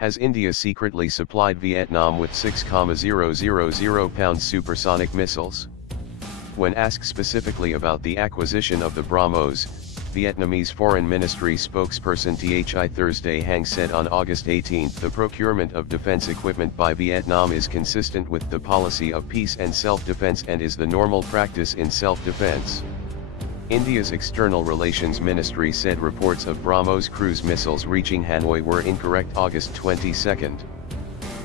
Has India secretly supplied Vietnam with 6,000 pounds supersonic missiles? When asked specifically about the acquisition of the BrahMos, Vietnamese Foreign Ministry spokesperson Thi Thursday Hang said on August 18 the procurement of defense equipment by Vietnam is consistent with the policy of peace and self-defense and is the normal practice in self-defense. India's External Relations Ministry said reports of BrahMos cruise missiles reaching Hanoi were incorrect August 22.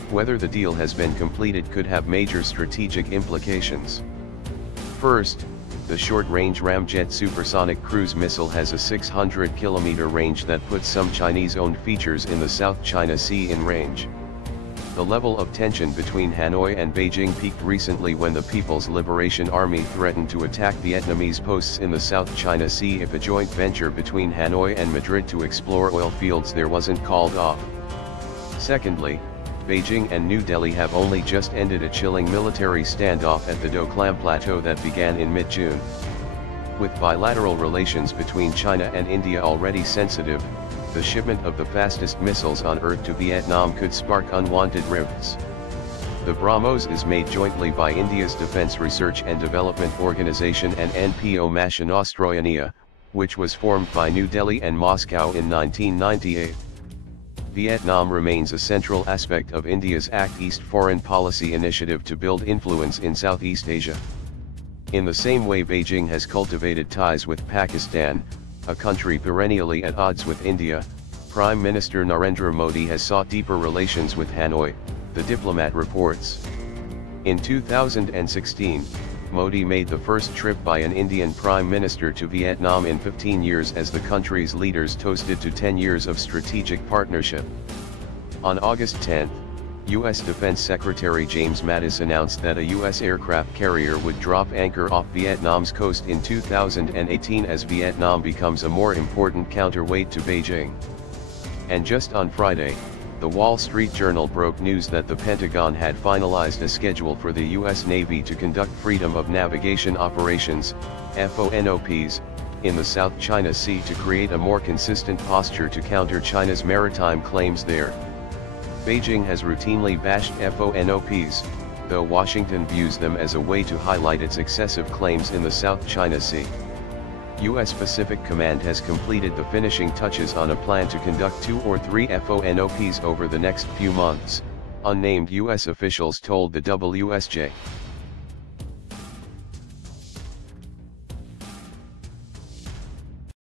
Whether the deal has been completed could have major strategic implications. First, the short-range ramjet supersonic cruise missile has a 600-kilometer range that puts some Chinese-owned features in the South China Sea in range. The level of tension between Hanoi and Beijing peaked recently when the People's Liberation Army threatened to attack Vietnamese posts in the South China Sea if a joint venture between Hanoi and Madrid to explore oil fields there wasn't called off. Secondly, Beijing and New Delhi have only just ended a chilling military standoff at the Doklam Plateau that began in mid-June. With bilateral relations between China and India already sensitive, the shipment of the fastest missiles on Earth to Vietnam could spark unwanted rifts. The BrahMos is made jointly by India's Defence Research and Development Organization and NPO Mashinostroyenia, which was formed by New Delhi and Moscow in 1998. Vietnam remains a central aspect of India's Act East foreign policy initiative to build influence in Southeast Asia. In the same way Beijing has cultivated ties with Pakistan, a country perennially at odds with India, Prime Minister Narendra Modi has sought deeper relations with Hanoi, the diplomat reports. In 2016, Modi made the first trip by an Indian Prime Minister to Vietnam in 15 years as the country's leaders toasted to 10 years of strategic partnership. On August 10, U.S. Defense Secretary James Mattis announced that a U.S. aircraft carrier would drop anchor off Vietnam's coast in 2018 as Vietnam becomes a more important counterweight to Beijing. And just on Friday, the Wall Street Journal broke news that the Pentagon had finalized a schedule for the U.S. Navy to conduct Freedom of Navigation Operations, FONOPs, in the South China Sea to create a more consistent posture to counter China's maritime claims there. Beijing has routinely bashed FONOPs, though Washington views them as a way to highlight its excessive claims in the South China Sea. U.S. Pacific Command has completed the finishing touches on a plan to conduct 2 or 3 FONOPs over the next few months, unnamed U.S. officials told the WSJ.